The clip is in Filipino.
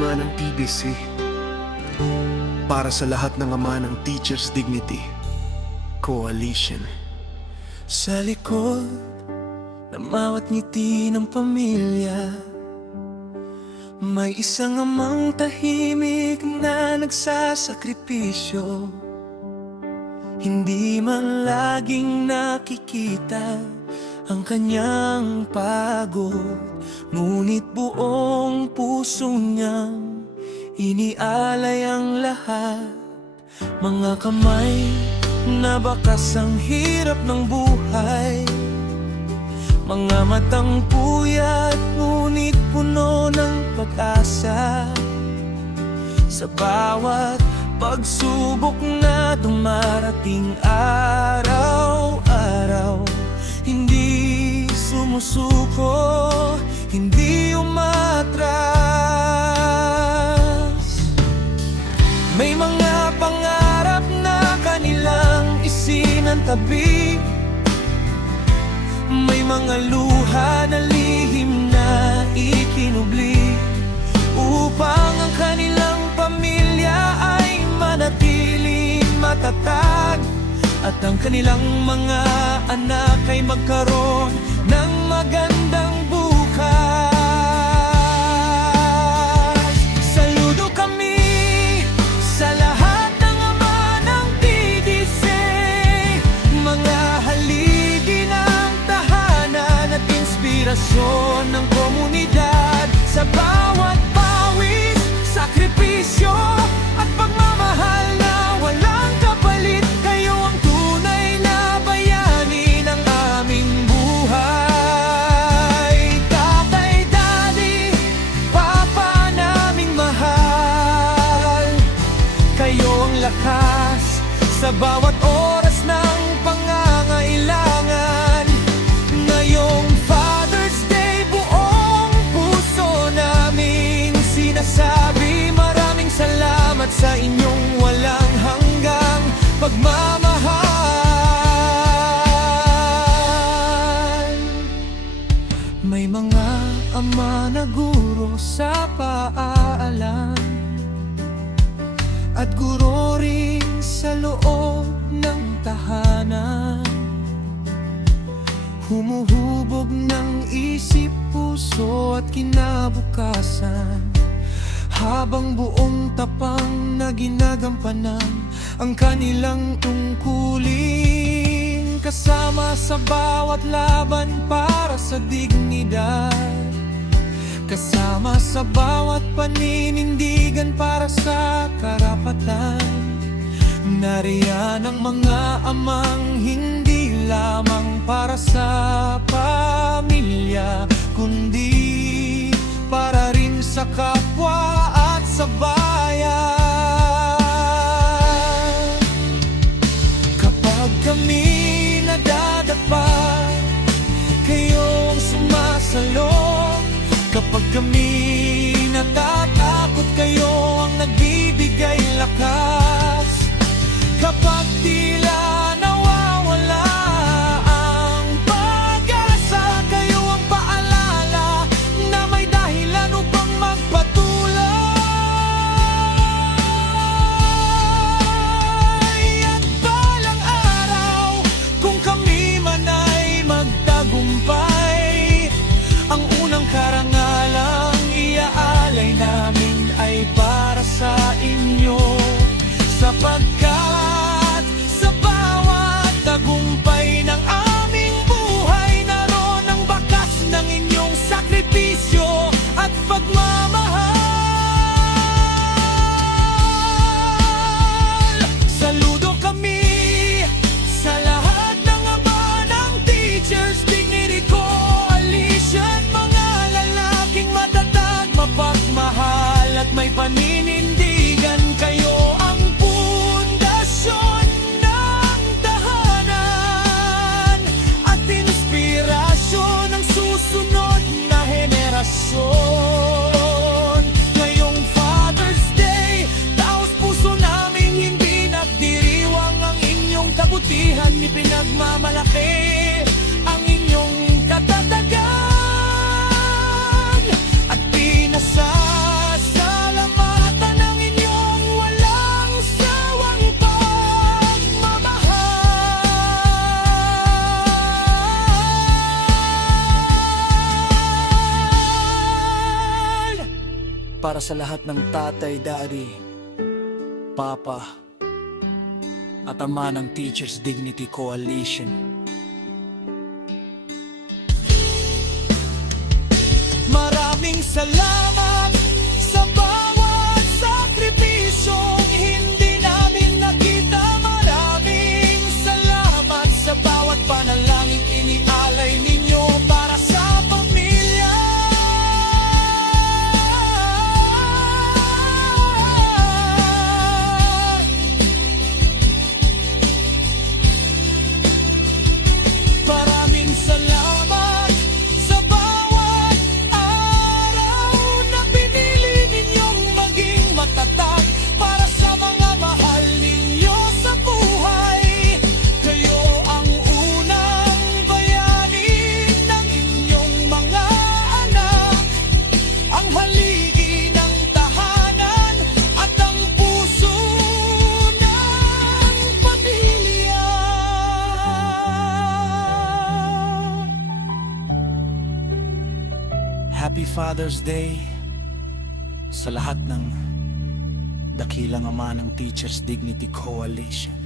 ama ng TBC, para sa lahat ng ama ng Teachers Dignity Coalition. Sa likod ng bawat ngiti ng pamilya, may isang amang tahimik na nagsasakripisyo. Hindi man laging nakikita ang kanyang pagod, ngunit buong puso niyang inialay ang lahat. Mga kamay na bakas ang hirap ng buhay, mga matang puyat ngunit puno ng pag-asa. Sa bawat pagsubok na dumarating araw-araw, hindi sumusuko, hindi umatras. May mga pangarap na kanilang isinantabi, may mga luha na lihim na ikinubli, upang ang kanilang pamilya ay manatiling matatag, at ang kanilang mga anak ay magkaroon ng magandang bukas. Saludo kami sa lahat ng ama ng TDC, mga haligi ng tahanan at inspirasyon ng komunidad. Sa bawat pawis, sakripisyo at pagmamahal na walang kapalit, kayo ang tunay na bayani ng aming buhay. Tatay, Daddy, Papa naming mahal, kayo ang lakas sa bawat oras ng pangangailangan. Ngayong Father's Day, buong puso naming sinasabi, maraming salamat sa inyong walang hanggang pagmamahal. May mga ama na guro sa paaralan, at guro rin sa loob ng tahanan. Humuhubog ng isip, puso at kinabukasan, habang buong tapang na ginagampanan ang kanilang tungkulin. Kasama sa bawat laban para sa dignidad, kasama sa bawat paninindigan para sa karapatan. Nariyan ang mga amang hindi lamang para sa pamilya, kundi para rin sa kapwa at sa bayan. Kapag kami nadadapa, kayo ang sumasalong. Kapag kami natatakot, kayo ang nagbibigay lakas. Kapag tila nawawala ang pag-asa, kayo ang paalala na may dahilan upang magpatuloy. At balang araw, kung kami man ay magtagumpay, ang unang karangalang iaalay namin ay para sa inyo, sapagkat sa bawat tagumpay ng aming buhay, naroon ang bakas ng inyong sakripisyo at pagmamahal. Saludo kami sa lahat ng ama ng Teachers Dignity Coalition, mga lalaking matatag, mapagmahal at may paninindigan. Kayo ang pundasyon ng tahanan at inspirasyon ng susunod na henerasyon. Ngayong Father's Day, taos puso naming hindi nagdiriwang ang inyong kabutihan, ipinagmamalaki ang inyong katatagan at pinasasala para sa lahat ng tatay, daddy, papa, at ama ng Teachers Dignity Coalition. Maraming salamat sa bawat sakripisyong hindi namin nakita. Maraming salamat sa bawat panalangin inialay ninyo para sa pamilya. Maraming salamat sa bawat araw na pinili ninyong maging matatag para sa mga mahal ninyo sa buhay. Kayo ang unang bayani ng inyong mga anak, ang haligi ng tahanan at ang puso ng pamilya. Happy Father's Day sa lahat ng dakilang ama ng Teachers Dignity Coalition.